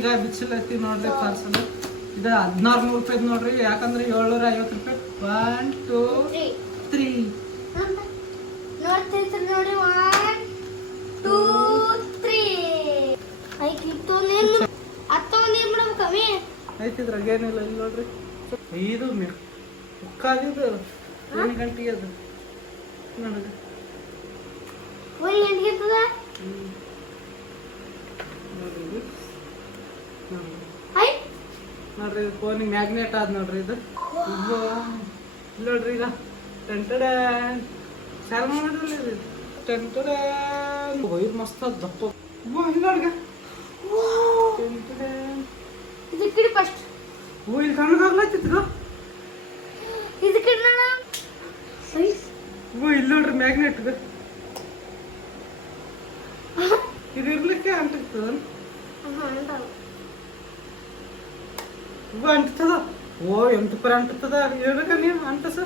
ಈಗ ಬಿಚ್ಚಲತ್ತಿ ನೋಡ್ರಿ ಪಾರ್ಸಲ್ ಇದು 1600 ರೂಪಾಯಿ ನೋಡ್ರಿ ಯಾಕಂದ್ರೆ 750 ರೂಪಾಯಿ 1 2 3 ನೋಡಿ 1 2 3 ಐತಿತ್ತು ನೀನು ಅತ್ತೊಂದು ಏನು ಮಾಡೋದು ಕಮ್ಮಿ ಐತಿದ್ರಾಗ ಏನಿಲ್ಲ ಇಲ್ಲಿ ನೋಡ್ರಿ ಇದು ಮುಕ್ಕಾಗಿದ್ದು 8 ಗಂಟೆಗೆ ಅದು ನೋಡ್ರಿ ಒಂದು ಗಂಟೆಗೆ ಇರ್ತದ ನೋಡ್ರಿ ಫೋನಿಗೆ ಮ್ಯಾಗ್ನೆಟ್ ಆದ ನೋಡ್ರಿ ಇದು ನೋಡ್ರಿ ಈಗ ಟೆಂಟಡ ಚಾಲು ಮಾಡಿದ್ರಲ್ಲ ಇದು ಟೆಂಟಡ ಇದು ಮಸ್ತ್ ಅದ ದಪ್ಪ ನೋಡ್ಗ ಇದು ಕಿಡಿ ಫಸ್ಟ್ ಇಲ್ಲಿ ಕಣ್ಣಾಗ್ಲತ್ತಿದ್ರು ಇದು ಕಿಡಿ ನೋಡ ಇಲ್ಲಿ ನೋಡ್ರಿ ಮ್ಯಾಗ್ನೆಟ್ ಇದು ಇರ್ಲಿಕ್ಕೆ ಅಂಟಿರ್ತದ ಅಂಟದ ಓ ಎಂಟು ಪರ ಅಂಟದ ಹೇಳ್ಬೇಕ ನೀವು ಅಂಟಸ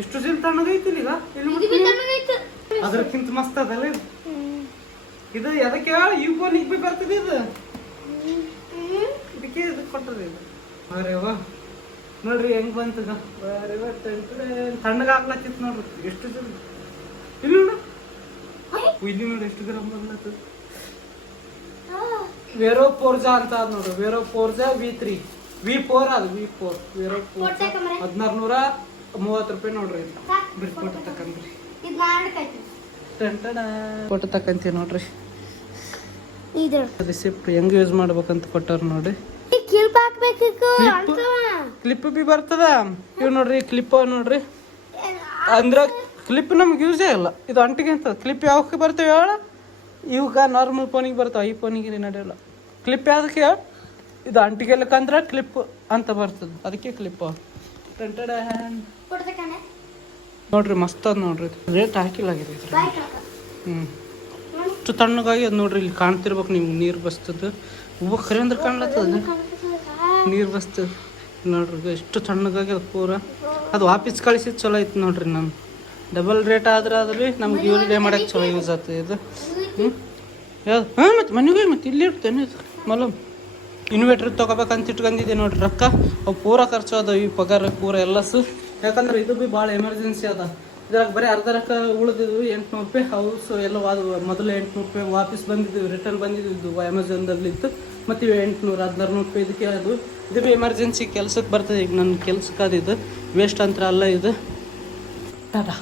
ಎಷ್ಟು ಜನ ತಣ್ಣಗೈತಿ ಈಗ ಅದ್ರಕ್ಕಿಂತ ಮಸ್ತ್ ಅದಲ್ಲ ಇದು ಎದಕ್ಕೆ ಈ ಫೋನಿಗೆ ಬಿ ಬರ್ತದೆ ಇದು ಇದಕ್ಕೆ ಇದು ಕೊಟ್ಟದ ಇದು ಅರೇವಾ ನೋಡ್ರಿ ಹೆಂಗ್ ಬಂತದ ತಣ್ಣಗ ಆಗ್ಲತ್ತಿತ್ತು ನೋಡ್ರಿ ಎಷ್ಟು ಜನ ಇಲ್ಲಿ ನೋಡು ಇಲ್ಲಿ ನೋಡಿ ಎಷ್ಟು ಗ್ರಾಮ್ ಆಗ್ಲತ್ತದ ವೇರೋ ಫೋರ್ಜಾ ಅಂತ ಅದ್ ನೋಡ್ರಿ ವೇರೋ ಫೋರ್ಜಾ V3 V4 ಅದು V4 ವೇರೋ ಫೋರ್ಜಾ 1630 ರೂಪಾಯಿ ನೋಡ್ರಿ ಬಿರ್ ಫೋಟೋ ತಕಂದ್ರಿ ಫೋಟೋ ತಕಂತೀವಿ ನೋಡ್ರಿ ರಿಸಿಪ್ಟ್ ಹೆಂಗ್ ಯೂಸ್ ಮಾಡ್ಬೇಕಂತ ಕೊಟ್ಟಾರ ನೋಡಿ ಕ್ಲಿಪ್ ಬಿ ಬರ್ತದ ಇವ್ ನೋಡ್ರಿ ಕ್ಲಿಪ್ ನೋಡ್ರಿ ಅಂದ್ರ ಕ್ಲಿಪ್ ನಮ್ಗೆ ಯೂಸೇ ಇಲ್ಲ ಇದು ಅಂಟಿಗೆ ಅಂತ ಕ್ಲಿಪ್ ಯಾವಕ್ಕೆ ಬರ್ತವೆ ಹೇಳ ಇವಾಗ ನಾರ್ಮಲ್ ಫೋನಿಗೆ ಬರ್ತಾವ ಈ ಫೋನಿಗೆ ನಡೆಯಲ್ಲ ಕ್ಲಿಪ್ ಯಾವ್ದಕ್ಕೆ ಹೇಳ ಇದು ಅಂಟಿಗೆಲ್ಲಕ್ಕಂದ್ರೆ ಕ್ಲಿಪ್ ಅಂತ ಬರ್ತದೆ ಅದಕ್ಕೆ ಕ್ಲಿಪ್ ನೋಡ್ರಿ ಮಸ್ತ್ ಅದ ನೋಡ್ರಿ ರೇಟ್ ಹಾಕಿಲ್ಲಾಗಿದೆ ಇಷ್ಟು ತಣ್ಣಗಾಗಿ ಅದು ನೋಡ್ರಿ ಇಲ್ಲಿ ಕಾಣ್ತಿರ್ಬೇಕು ನಿಮ್ಗೆ ನೀರು ಬಸ್ತದ ಹೂವು ಖರೆ ಅಂದ್ರೆ ಕಾಣ್ಲತ್ತದ ನೀರು ಬಸ್ತದ ನೋಡ್ರಿ ಎಷ್ಟು ತಣ್ಣಗಾಗಿ ಅದು ಪೂರ ಅದು ವಾಪಸ್ ಕಳಿಸಿದ್ ಚಲೋ ಐತಿ ನೋಡ್ರಿ ನಾನು ಡಬಲ್ ರೇಟ್ ಆದ್ರೆ ನಮ್ಗೆ ಯೂರಿಡೇ ಮಾಡಕ್ಕೆ ಚಲೋ ಯೂಸ್ ಆಗ್ತದೆ ಇದು ಯಾವ್ದು ಹಾಂ ಮತ್ತು ಮನೆಗೆ ಮತ್ತು ಇಲ್ಲಿ ಇರ್ತೇನೆ ಇದು ಮಲಮ್ ಇನ್ವೇಟ್ರ್ ತೊಗೋಬೇಕಂತ ಇಟ್ಕೊಂಡಿದ್ದೆ ನೋಡ್ರಿ ರೊಕ್ಕ ಅವು ಪೂರ ಖರ್ಚು ಅದ ಈ ಪಗಾರ ಪೂರ ಎಲ್ಲಸು ಯಾಕಂದ್ರೆ ಇದು ಭೀ ಭಾಳ ಎಮರ್ಜೆನ್ಸಿ ಅದ ಇದ್ರಾಗ ಬರೀ ಅರ್ಧ ರೊಕ್ಕ ಉಳಿದಿದ್ವು 800 ರೂಪಾಯಿ ಹೌಸ್ ಎಲ್ಲ ಮೊದಲು 800 ರೂಪಾಯಿ ವಾಪಸ್ ಬಂದಿದ್ವು ರಿಟರ್ನ್ ಬಂದಿದ್ದು ಅಮೆಝಾನ್ದಲ್ಲಿ ಇತ್ತು ಮತ್ತು ಇವು 800 1600 ರೂಪಾಯಿ ಇದಕ್ಕೆ ಅದು ಇದು ಭೀ ಎಮರ್ಜೆನ್ಸಿ ಕೆಲ್ಸಕ್ಕೆ ಬರ್ತದೆ ಈಗ ನನ್ನ ಕೆಲ್ಸಕ್ಕೆ ಅದು ಇದು ವೇಸ್ಟ್ ಅಂತ ಅಲ್ಲ ಇದು ಟಾಟಾ